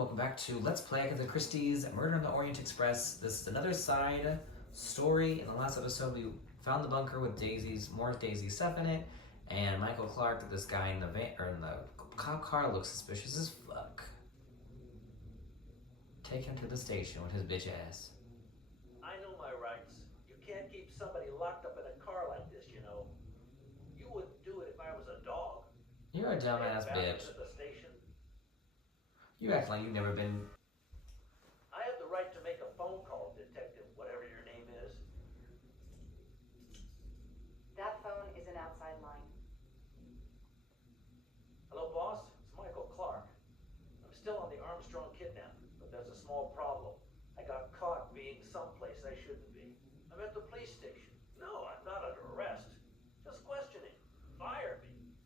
welcome back to Let's Play Agatha Christie's Murder on the Orient Express. This is another side story. In the last episode, we found the bunker with more Daisy stuff in it, and Michael Clark, this guy in the cop car, looks suspicious as fuck. Take him to the station with his bitch ass. I know my rights. You can't keep somebody locked up in a car like this, you know. You wouldn't do it if I was a dog. You're a dumbass bitch. At the station. You act like you've never been. I have the right to make a phone call, detective, whatever your name is. That phone is an outside line. Hello, boss. It's Michael Clark. I'm still on the Armstrong kidnapping, but there's a small problem. I got caught being someplace I shouldn't be. I'm at the police station. No, I'm not under arrest. Just questioning. Fire me.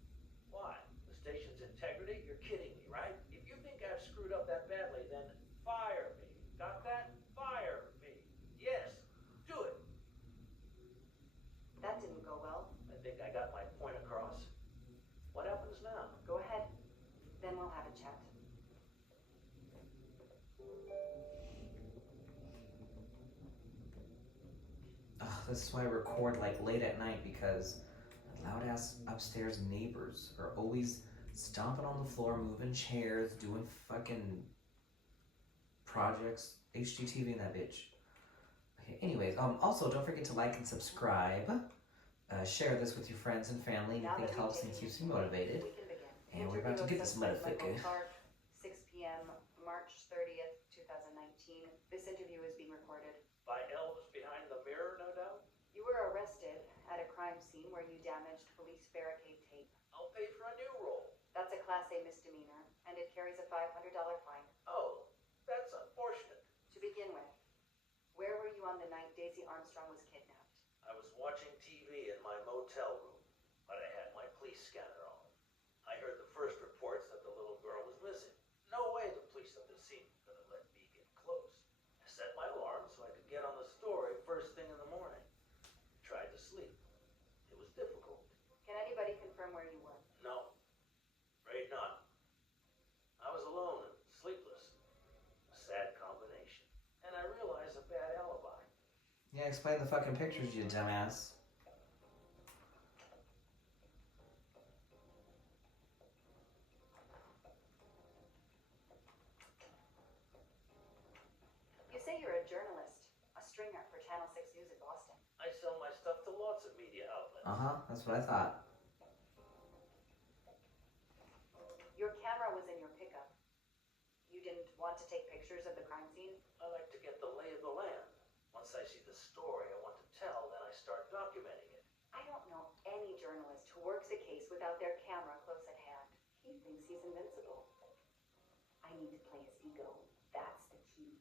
Why? The station's integrity? You're kidding me, right? If you think I've screwed up that badly, then fire me. Got that? Fire me. Yes. Do it. That didn't go well. I think I got my point across. What happens now? Go ahead. Then we'll have a chat. This is why I record like late at night, because loud ass upstairs neighbors are always stomping on the floor, moving chairs, doing fucking projects, HGTV and that bitch. Okay, anyways, also don't forget to like and subscribe. Share this with your friends and family. Anything helps and keeps you motivated. And we're about to get this motherfucker. 6 p.m. March 30th, 2019. This interview is being recorded. By elves behind the mirror, no doubt? You were arrested at a crime scene where you damaged police barricade tape. I'll pay for a new roll. That's a Class A misdemeanor, and it carries a $500 fine. Oh, that's unfortunate. To begin with, where were you on the night Daisy Armstrong was kidnapped? I was watching TV in my motel room, but I had my police scanner on. I heard the first reports that the little girl was missing. No way the police at the scene were going to let me get close. I set my alarm so I could get on the story first thing in the morning. Tried to sleep. It was difficult. Can anybody confirm where you were? No. Afraid not. I was alone and sleepless. A sad combination. And I realized a bad alibi. Yeah, explain the fucking pictures, you dumbass. You say you're a journalist, a stringer for Channel 6 News in Boston. I sell my stuff to lots of media outlets. That's what I thought. Your camera was in your pickup. You didn't want to take pictures of the crime scene? I like to get the lay of the land. Once I see the story I want to tell, then I start documenting it. I don't know any journalist who works a case without their camera close at hand. He thinks he's invincible. I need to play his ego. That's the key.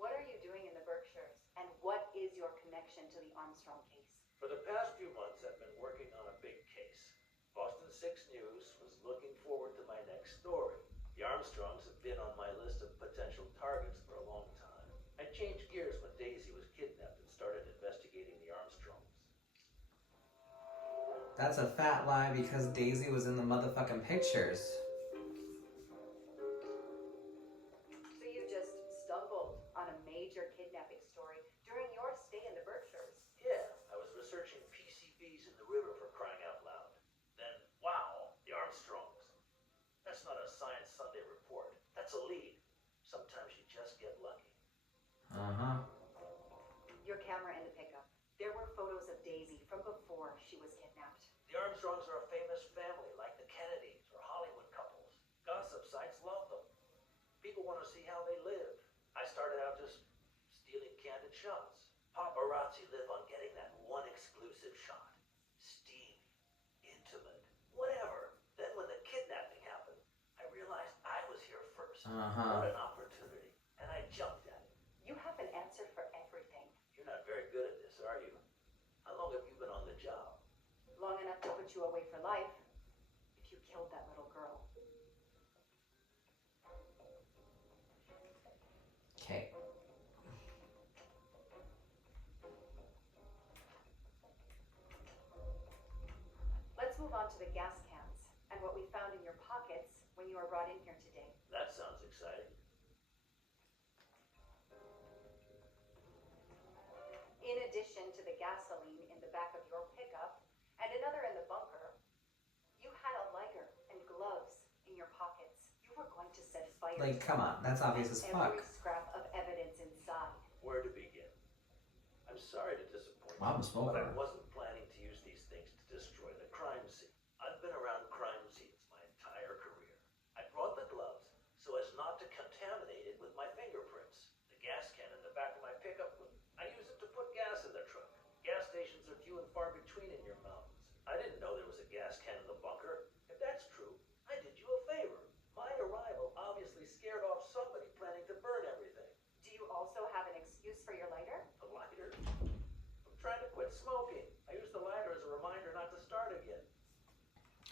What are you doing in the Berkshires? And what is your connection to the Armstrong case? For the past few months, I've been working on a big case. Boston 6 News was looking forward to my next story. The Armstrongs have been on my list of potential targets for a long time. I changed gears when Daisy was kidnapped and started investigating the Armstrongs. That's a fat lie, because Daisy was in the motherfucking pictures. So you just stumbled on a major kidnapping story during your stay in the Berkshires? Yeah, I was researching PCBs in the river for crying out loud. Then, wow, the Armstrongs. That's not a Science Sunday report. That's a lead. Sometimes you just get lucky. Your camera in the pickup. There were photos of Daisy from before she was kidnapped. The Armstrongs are a famous family, like the Kennedys or Hollywood couples. Gossip sites love them. People want to see how they live. I started out just stealing candid shots. Paparazzi live on getting that one exclusive shot. Steamy, intimate, whatever. Then when the kidnapping happened, I realized I was here first. What an opportunity. And I jumped at it. You have an answer for everything. You're not very good at this, are you? How long have you been on the job? Long enough to put you away for life if you killed that little girl. Okay. Let's move on to the gas cans and what we found in your pockets when you were brought in here today. That sounds exciting. addition to the gasoline in the back of your pickup and another in the bunker, you had a lighter and gloves in your pockets. You were going to set fire Like, to come on, that's obvious as fuck. every scrap of evidence inside. Where to begin? I'm sorry to disappoint Well, I'm a you, smoker. but I wasn't planning to use these things to destroy the crime scene. I've been around crime scenes my entire career. I brought the gloves so as not to contaminate it with my fingerprints. The gas can in the back of my pickup, I use it to put gas in the truck. Gas stations are few and far between in your mountains. I didn't know there was a gas can in the bunker. If that's true, I did you a favor. My arrival obviously scared off somebody planning to burn everything. Do you also have an excuse for your lighter? A lighter? I'm trying to quit smoking. I use the lighter as a reminder not to start again.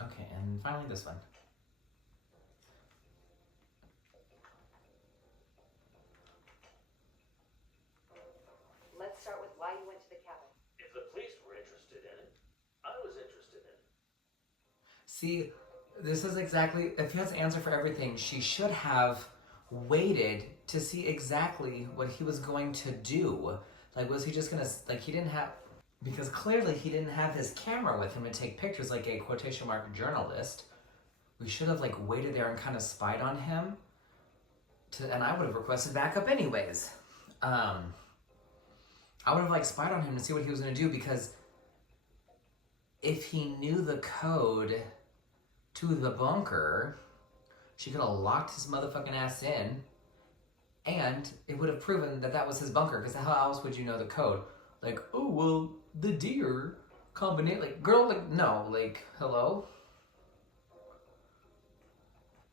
Okay, and finally this one. Let's start with why you went to the cabin. If the police were interested in it, I was interested in it. See, this is exactly, if he has an answer for everything, she should have waited to see exactly what he was going to do. Like, was he just gonna, like, he didn't have, because clearly he didn't have his camera with him to take pictures like a quotation mark journalist. We should have, like, waited there and kind of spied on him. And I would have requested backup anyways. I would have, like, spied on him to see what he was gonna do, because if he knew the code to the bunker, she could have locked his motherfucking ass in, and it would have proven that that was his bunker, because how else would you know the code? Like, oh, well, the deer combination, like, girl, like, no, like, hello?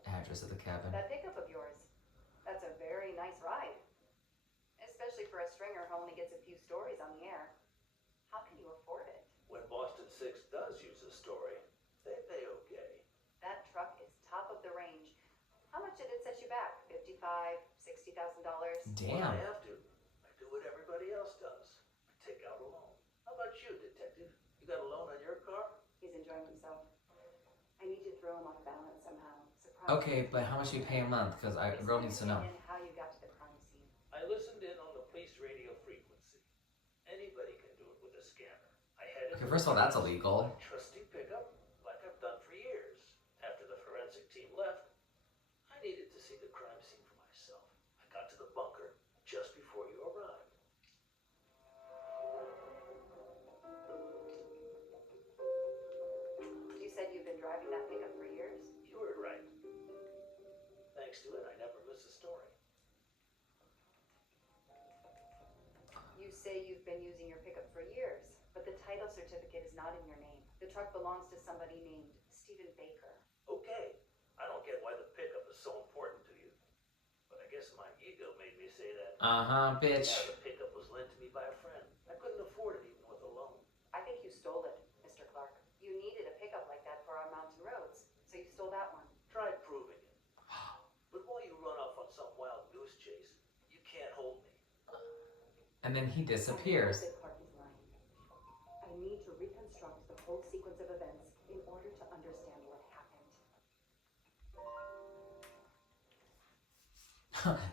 Address of the cabin. That pickup of yours, that's a very nice ride. Especially for a stringer who only gets a few stories on the air. How can you afford it? When Boston 6 does use a story, they pay okay. That truck is top of the range. How much did it set you back? $55,000, $60,000? When Damn. I have to, I do what everybody else does. I take out a loan. How about you, detective? You got a loan on your car? He's enjoying himself. I need to throw him off balance somehow. Surprise. Okay, but how much do you pay a month? Because a girl needs to know. And how you got to the crime scene. I listened in on the police radio frequency. Anybody can do it with a scanner. I headed Okay, first of all, that's illegal. my trusty pickup like I've done for years. After the forensic team left, I needed to see the crime scene for myself. I got to the bunker just before you arrived. You said you've been driving that pickup for years? You were right. Thanks to it, I never miss a story. You say you've been using your pickup for years, but the title certificate is not in your name. The truck belongs to somebody named Stephen Baker. Okay, I don't get why the pickup is so important to you. But I guess my ego made me say that. Bitch. Yeah, the pickup was lent to me by a friend. I couldn't afford it even with a loan. I think you stole it, Mr. Clark. You needed a pickup like that for our mountain roads, so you stole that one. Try proving it. But while you run off on some wild goose chase, you can't hold me. And then he disappears. I know that Clark is lying. I need to reconstruct the whole sequence of events in order to understand what happened.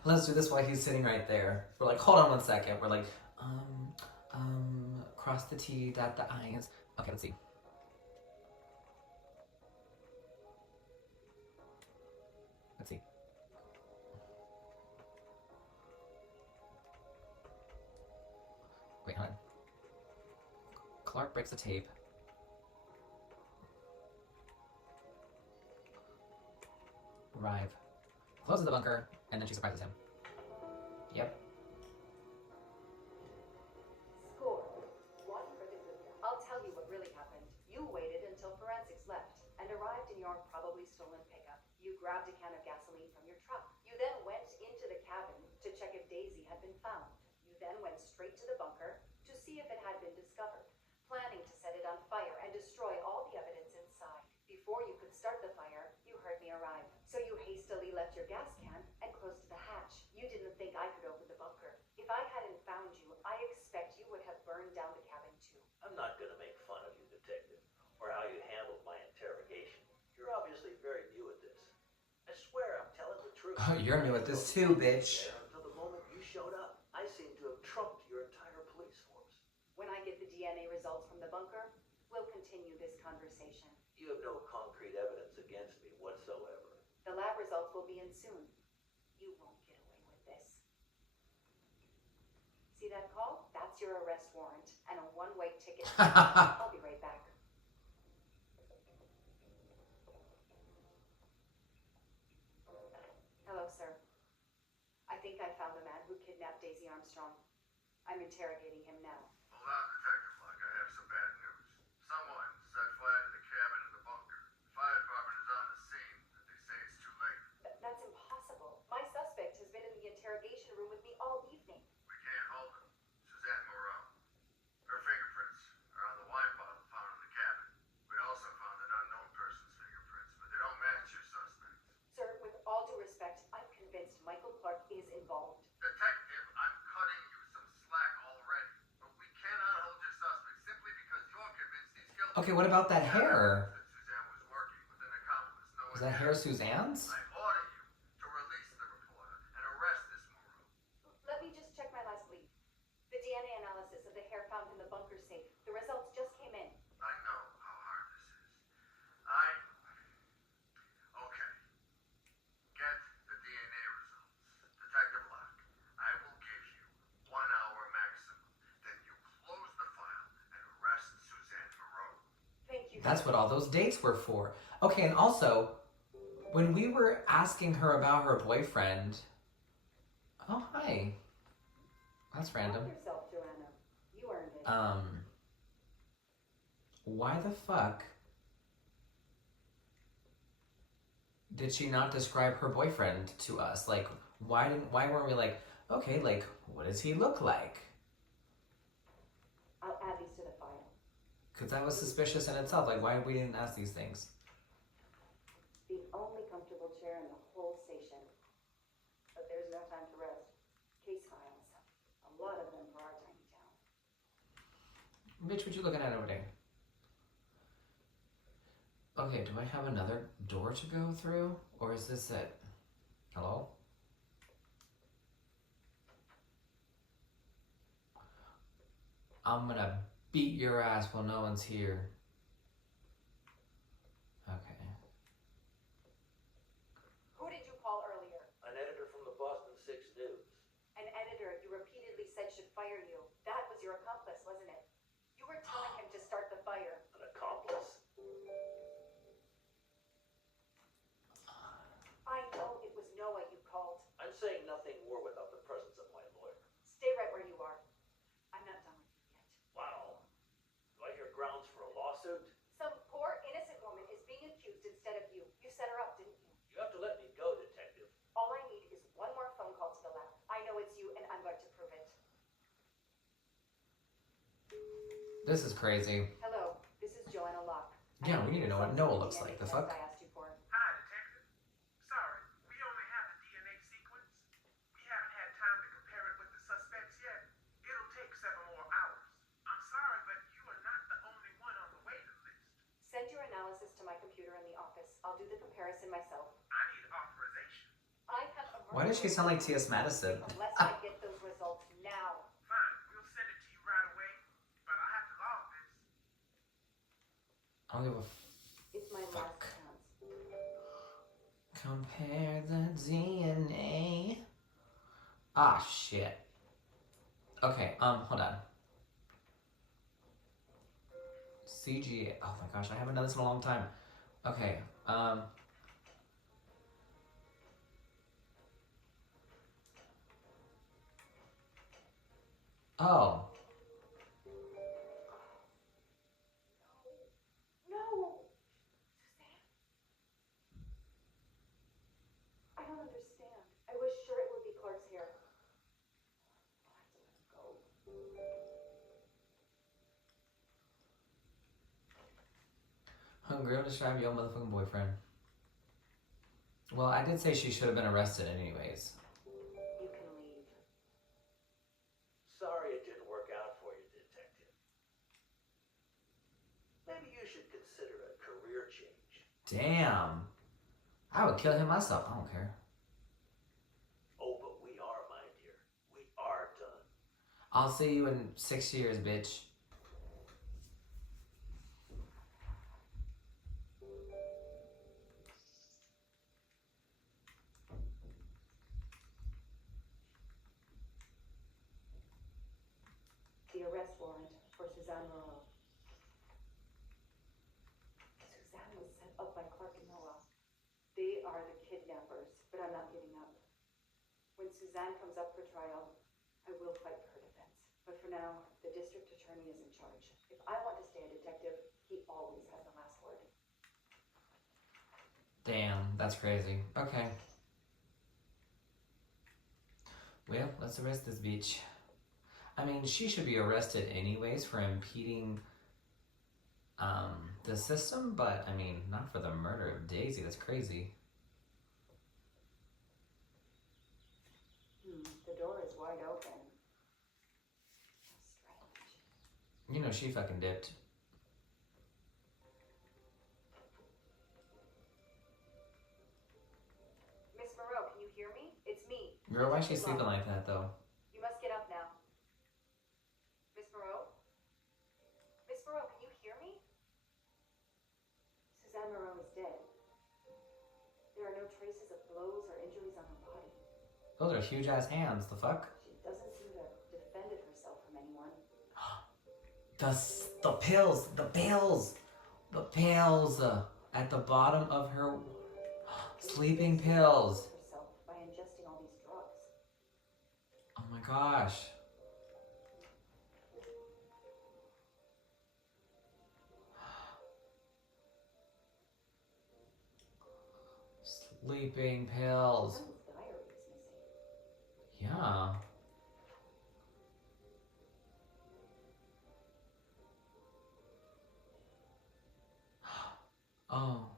Let's do this while he's sitting right there. We're like, hold on one second. We're like, cross the T, dot the I's. Okay, let's see. Let's see. Wait, hold on. Clark breaks the tape. Arrive. Closes the bunker, and then she surprises him. Yep. Score. One for the good guy. I'll tell you what really happened. You waited until forensics left and arrived in your probably stolen pickup. You grabbed a can of gasoline from your truck. You then went into the cabin to check if Daisy had been found. You then went straight to the bunker to see if it had been discovered, planning to set it on fire and destroy all the evidence inside. Before you could start the fire, you heard me arrive. So you hastily left your gas can and closed the hatch. You didn't think I could open the bunker. If I hadn't found you, I expect you would have burned down the cabin too. I'm not going to make fun of you, detective, or how you handled my interrogation. You're obviously very new at this. I swear I'm telling the truth. Oh, you're new at this too, bitch. Until the moment you showed up, I seem to have trumped your entire police force. When I results from the bunker, we'll continue this conversation. You have no concrete evidence against me whatsoever. The lab results will be in soon. You won't get away with this. See that call? That's your arrest warrant and a one-way ticket. I'll be right back. Hello, sir. I think I found the man who kidnapped Daisy Armstrong. I'm interrogating him now. Hold on, Detective Luck. I have some bad news. Someone set fire to the cabin in the bunker. The fire department is on the scene, but they say it's too late. That's impossible. My suspect has been in the interrogation room with me all evening. We can't hold her. Suzanne Moreau. Her fingerprints are on the wine bottle found in the cabin. We also found an unknown person's fingerprints, but they don't match your suspect. Sir, with all due respect, I'm convinced Michael Clark is involved. Detective, I'm cutting you some slack already. But we cannot hold your suspect simply because you're convinced he's guilty. Okay, what about that hair? That Suzanne was working with an accomplice. No Is one that hair else. Suzanne's? I order you to release the reporter and arrest this Moreau. Let me just check my last lead. The DNA analysis of the hair found in the bunker safe. The results just came in. I know how hard this is. Okay. Get the DNA results. Detective Locke, I will give you 1 hour maximum. Then you close the file and arrest Suzanne Moreau. Thank you. That's what all those dates were for. Okay, and also, when we were asking her about her boyfriend... Oh, hi. That's random. Help yourself, Joanna. You earned it. Why the fuck did she not describe her boyfriend to us? Like, why weren't we like, okay, like, what does he look like? I'll add these to the file. Because that was suspicious in itself. Like, why we didn't ask these things? The only comfortable chair in the whole station. But there's no time to rest. Case files. A lot of them for our tiny town. Bitch, what you looking at over there? Okay, do I have another door to go through? Or is this it? Hello? I'm gonna beat your ass while no one's here. Okay. Who did you call earlier? An editor from the Boston 6 News. An editor you repeatedly said should fire you. That was your accomplice, wasn't it? You were telling him to start the fire. An accomplice. I know it was Noah you called. I'm saying nothing more without the presence of my lawyer. Stay right where you are. I'm not done with you yet. Wow. Do I hear grounds for a lawsuit? Some poor innocent woman is being accused instead of you. You set her up, didn't you? You have to let me go, detective. All I need is one more phone call to the lab. I know it's you, and I'm going to prove it. This is crazy. Hello, this is Joanna Locke. Yeah, we need to know what Noah looks like. The fuck? I asked you for. Hi, Detective. Sorry, we only have the DNA sequence. We haven't had time to compare it with the suspects yet. It'll take several more hours. I'm sorry, but you are not the only one on the waiting list. Send your analysis to my computer in the office. I'll do the comparison myself. I need authorization. I have a Why does she sound like T.S. Madison? Unless I get those results now. Fine, we'll send it to you right away, but I'll have to log this. I don't give a It's my fuck. last chance. Compare the DNA. Ah, shit. Okay, hold on. CG. Oh my gosh, I haven't done this in a long time. Okay, Oh. No! Suzanne? I don't understand. I was sure it would be Clark's hair. I have to let him go. Hungry, describe your motherfucking boyfriend. Well, I did say she should have been arrested anyways. You can leave. Sorry it didn't work out for you, detective. Maybe you should consider a career change. Damn. I would kill him myself. I don't care. Oh, but we are, my dear. We are done. I'll see you in 6 years, bitch. Suzanne Moreau. Suzanne was set up by Clark and Noah. They are the kidnappers, but I'm not giving up. When Suzanne comes up for trial, I will fight for her defense. But for now, the district attorney is in charge. If I want to stay a detective, he always has the last word. Damn, that's crazy. Okay. Well, let's arrest this bitch. I mean, she should be arrested anyways for impeding the system, but I mean, not for the murder of Daisy. That's crazy. The door is wide open. Strange. You know, she fucking dipped. Miss Moreau, can you hear me? It's me. Girl, why is she sleeping like that though? You must get up now. Miss Moreau? Miss Moreau, can you hear me? Suzanne Moreau is dead. There are no traces of blows or injuries on her body. Those are huge ass hands. The fuck? She doesn't seem to have defended herself from anyone. The pills, the pills at the bottom of her sleeping pills. Herself by ingesting all these drugs. Oh my gosh. Sleeping pills. Suzanne's diary is missing. Yeah. Oh.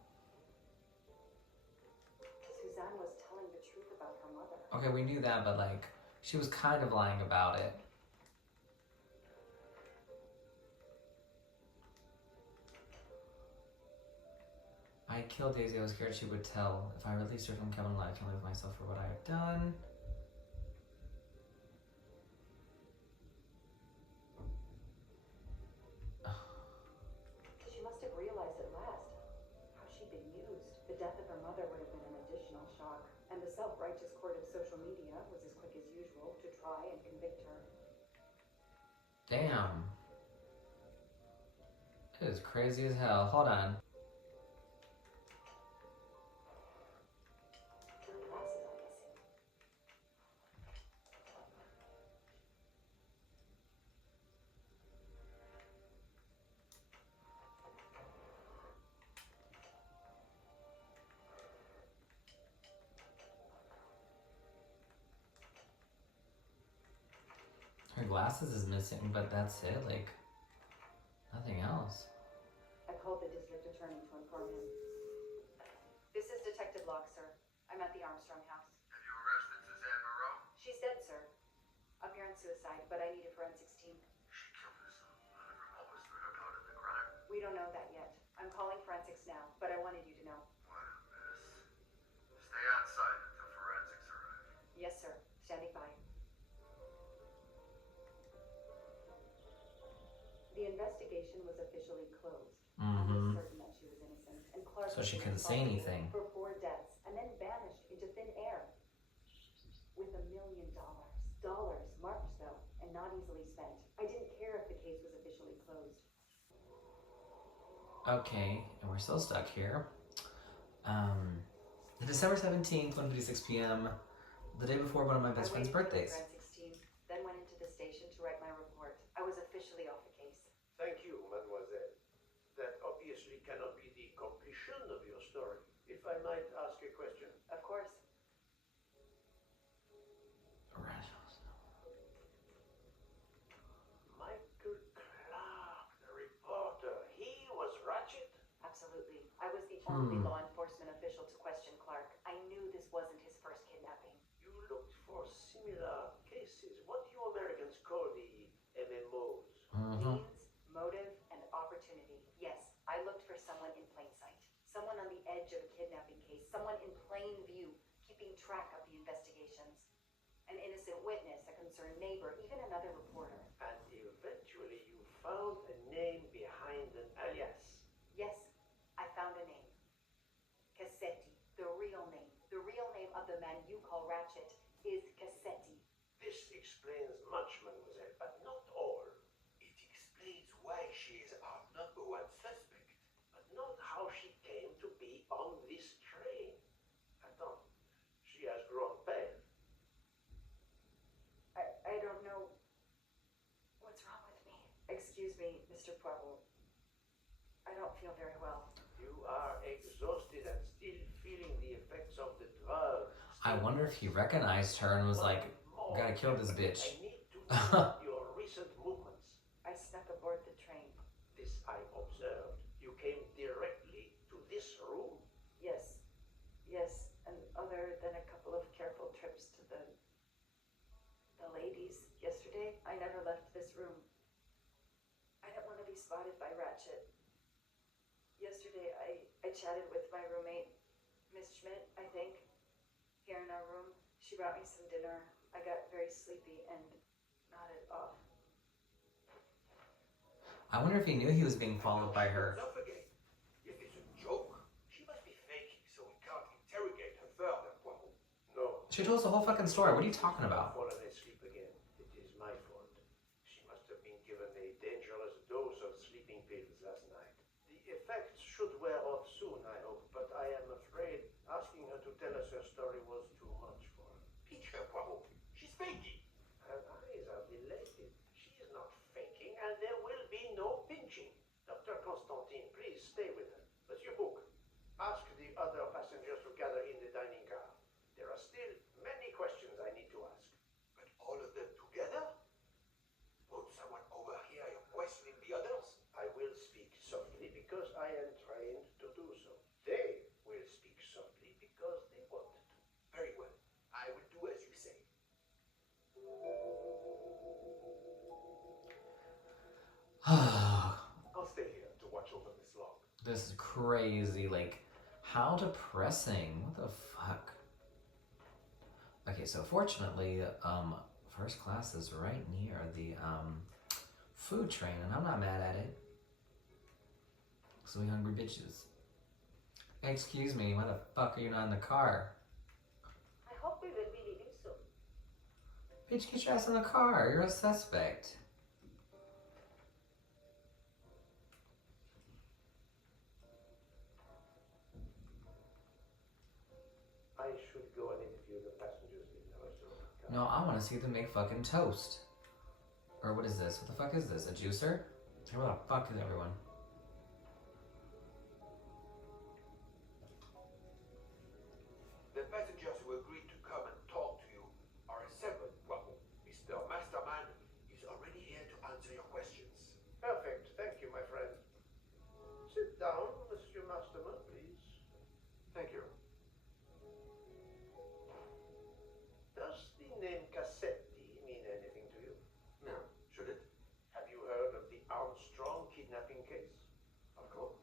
Suzanne was telling the truth about her mother. Okay, we knew that, but like, she was kind of lying about it. I killed Daisy. I was scared she would tell. If I released her from Kevin Live, I can live myself for what I have done. She must have realized at last how she'd been used. The death of her mother would have been an additional shock. And the self-righteous court of social media was as quick as usual to try and convict her. Damn. It is crazy as hell. Hold on. Her glasses are missing. Her glasses is missing, but that's it. Like, nothing else. I called the district attorney to inform him. This is Detective Locke, sir. I'm at the Armstrong house. Have you arrested Suzanne Moreau? She's dead, sir. Apparent suicide, but I need a forensics team. She killed herself out of remorse for her part in the crime. We don't know that yet. I'm calling forensics now, but I wanted you to know. What a mess. Stay outside until forensics arrive. Yes, sir. Standing by. The investigation was officially closed. I was certain that she was innocent, and Clark So she was couldn't say responsible anything. for 4 deaths, and then vanished into thin air. With $1 million. Dollars marked, though, and not easily spent. I didn't care if the case was officially closed. Okay, and we're still stuck here. December 17th, 1:56 p.m., the day before one of my best friend's I waited for the birthdays. forensics team, then went into the station to write my report. I was officially off the case. Thank you, mademoiselle. That obviously cannot be the completion of your story. If I might ask a question. Of course. Michael Clark, the reporter, he was Ratchet? Absolutely. I was the only law enforcement official to question Clark. I knew this wasn't his first kidnapping. You looked for similar cases. What do you Americans call the MMOs? Means, motive, and opportunity. Yes, I looked for someone in plain sight. Someone on the edge of a kidnapping case. Someone in plain view, keeping track of the investigations. An innocent witness, a concerned neighbor, even another reporter. And eventually you found a name behind an alias. Yes, I found a name. Cassetti, the real name. The real name of the man you call Ratchet is Cassetti. This explains much, mademoiselle, but not all. It explains on this train. Attends, she has grown pale. I don't know what's wrong with me. Excuse me, Mr. Poirot. I don't feel very well. You are exhausted and still feeling the effects of the drugs. I wonder if he recognized her and was like, gotta kill this bitch. I need to know your recent movements. I snuck aboard the train. This I observed. You came directly to this room. Yes. Yes, and other than a couple of careful trips to the ladies yesterday, I never left this room. I didn't want to be spotted by Ratchet. Yesterday, I chatted with my roommate, Miss Schmidt, I think, here in our room. She brought me some dinner. I got very sleepy and nodded off. I wonder if he knew he was being followed by her. Enough again. If it's a joke, she must be faking, so we can't interrogate her further. Poirot. No. She told us the whole fucking story. What are you talking about? Fallen asleep again. It is my fault. She must have been given a dangerous dose of sleeping pills last night. The effects should wear off soon, I hope, but I am afraid asking her to tell us her story was too much for her. Pinch her, Poirot. She's faking. Her eyes are dilated. She is not faking, and there will be no pinching. Dr. Constantine, please stay with her. Monsieur Book, ask the other passengers to gather in the dining car. There are still many questions I need to ask. But all of them together? Won't someone overhear you questioning the others? I will speak softly because I am trained to do so. They will speak softly because they want to. Very well. I will do as you say. I'll stay here to watch over Miss Long. This is crazy. Like, how depressing. What the fuck? Okay, so fortunately, first class is right near the food train, and I'm not mad at it. So we hungry bitches. Excuse me, why the fuck are you not in the car? I hope we will be leaving soon. Bitch, get your ass in the car. You're a suspect. I should go and interview the passengers in the restaurant. No, I want to see them make fucking toast. Or what is this? What the fuck is this? A juicer? Where the fuck is everyone? The passengers who agreed to come and talk to you are assembled. Well, Mr. Masterman is already here to answer your questions. Perfect. Thank you, my friend. Sit down, Monsieur Masterman, please. Thank you. Does the name Cassetti mean anything to you? No. Should it? Have you heard of the Armstrong kidnapping case? Of course.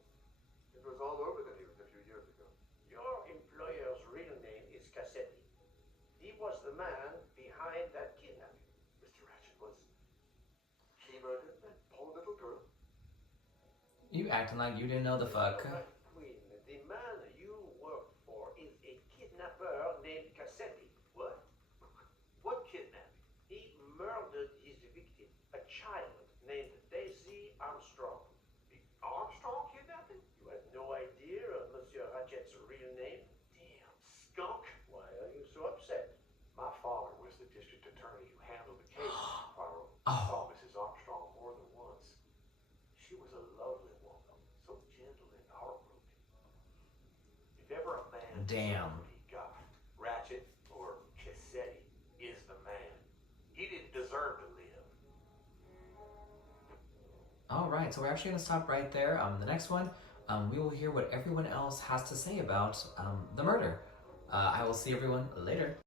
It was all over the news a few years ago. Your employer's real name is Cassetti. He was the man behind that kidnapping. Mr. Ratchet was... He murdered that poor little girl. You acting like you didn't know the fuck. Queen, the man you worked for is a kidnapper named Cassetti. What? What kidnapping? He murdered his victim, a child named Daisy Armstrong. The Armstrong kidnapping? You had no idea of Monsieur Ratchet's real name? Damn skunk! Why are you so upset? My father was the district attorney who handled the case, Poirot. I saw Mrs. Armstrong more than once. She was a lovely woman, so gentle and heartbroken. If ever a man Damn. deserved what he got, Ratchet or Cassetti is the man. He didn't deserve to live. Alright, so we're actually going to stop right there. The next one, we will hear what everyone else has to say about the murder. I will see everyone later.